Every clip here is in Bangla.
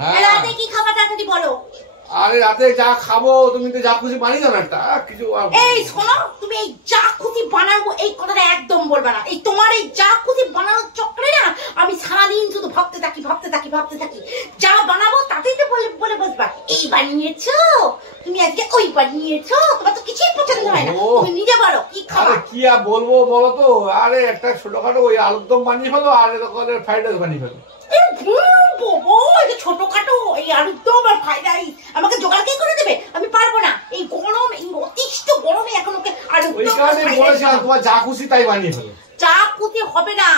রাতে কি খাবার তাড়াতাড়ি বলো। আরে রাতে যা খাবো তুমি তো যা খুশি বানিয়ে দাও না একটা কিছু। এই শোনো, তুমি এই যা খুশি বানাবো এই কথাটা একদম বলবা না। এই তোমার এই যা খুশি বানানোর চক্করে না আমি সারাদিন শুধু ভাবতে থাকি। যা বানাবো তাতেই তো বলে বসবা এই বানিয়েছো তুমি, আজকে ওই বানিয়েছো। তোমার তো কিছুই পছন্দ হয় না, তুমি নিজে বলো কি খাবে। কি আর বলবো বলো তো। আরে একটা ছোটখাটো ওই আলুর দম বানিয়ে ফেলো আর এরকম ফ্রাইড রাইস বানিয়ে ফেলো। ছোটখাটো এই আলুর দম আর ফ্রাইড রাইস আমাকে জোগাড় কে করে দেবে? আমি পারবো না। এই গরম, এই অতিষ্ঠ গরমে এখন ওকে আলুর দম বলেছিলাম তোমার যা খুশি তাই বানিয়ে ফেলো। যা খুশি হবে না,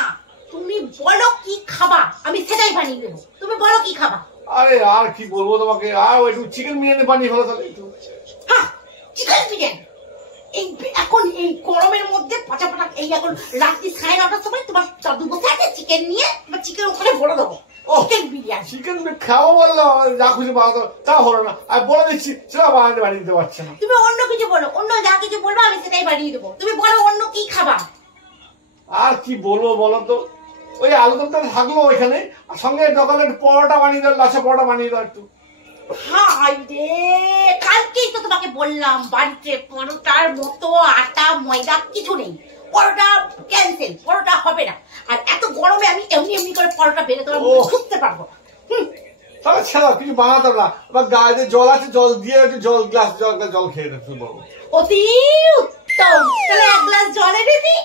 তুমি বলো কি খাবা আমি সেটাই বানিয়ে দেবো। তুমি বলো কি খাবা। আরে আর কি বলবো তোমাকে, আর একটু চিকেন বিরিয়ানি বানিয়ে ফেলো তাহলে। একটু হ্যাঁ, চিকেন বিরিয়ানি এই এখন এই গরমের মধ্যে পাচা এই এখন রাত্রি 9:30টার সময় তোমার দাদু বসে আছে চিকেন নিয়ে, তোমার চিকেন ওখানে ভরে দেবো। চিকেন বিরিয়ানি চিকেন খাবো বললো, যা খুশি বানাতো তা হলো না। আর বলে দিচ্ছি সেটা বানিয়ে দিতে পারছে না। তুমি অন্য কিছু বলো, অন্য যা কিছু বলবো আমি সেটাই বানিয়ে দেবো। তুমি বলো অন্য কি খাবা। আর কি বলবো বলো তো, ওই আলুদমটা থাকলো ওইখানে, আর সঙ্গে দোকানে পরোটা বানিয়ে দাও, লাচা পরোটা বানিয়ে দাও একটু। হাই রে, কালকেই তো তোমাকে বললাম বাড়িতে পরোটার মতো আটা ময়দা কিছু নেই, পরোটা ক্যান্সেল, পরোটা হবে না। আর এত গরমে আমি এমনি করে পরোটা বেড়ে তোমার খুঁজতে পারবো না। তাহলে ছেড়া কিছু বানাতে না, আবার গায়ে জল আছে জল দিয়ে একটু গ্লাস জল খেয়ে দেখতে বলবো। অতি উত্তম, তাহলে 1 গ্লাস জল এনে দি,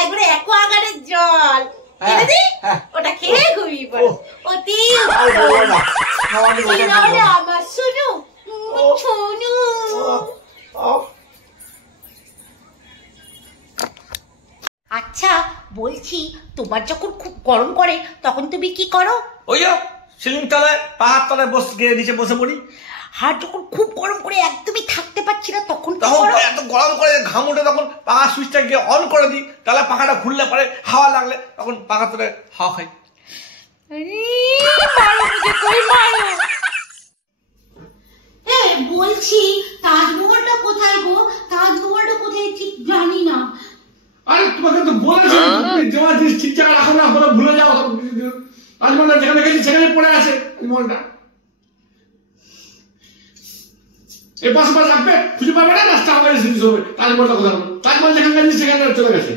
একবারে অ্যাকোয়াগার্ডের জল এনে দি, ওটা খেয়ে ঘুমিয়ে পড়ো। অতি উত্তম। আমার শুনু শুনু। আচ্ছা বলছি, তোমার যখন খুব গরম করে তখন তুমি কি করো? ওই সিলিং তলায় পাহাড় তলায় নিচে বসে পড়ি। আর যখন খুব গরম করে একদমই থাকতে পারছি না তখন এত গরম করে ঘাম উঠে তখন পাখা সুইচটা গিয়ে অন করে দিই, তাহলে পাখাটা ঘুরলে পরে হাওয়া লাগলে তখন পাখা তুলে হাওয়া খাই। বলছি তাজমহলটা কোথায় গো? তাজমহলটা কোথায় ঠিক জানি না। আরে তোমাকে তো বলেছি তোমার জিনিস ঠিক জায়গায় রাখো না, বলে ভুলে যাও। তাজমহলটা যেখানে গেছি সেখানে পড়ে আছে তাজমহলটা। এই পাশে রাখবে, খুঁজে পাবে না, রাস্তা হবে জিনিস হবে। তাজমহলটা কোথায়? তাজমহল যেখানে গেছি সেখানে চলে গেছে।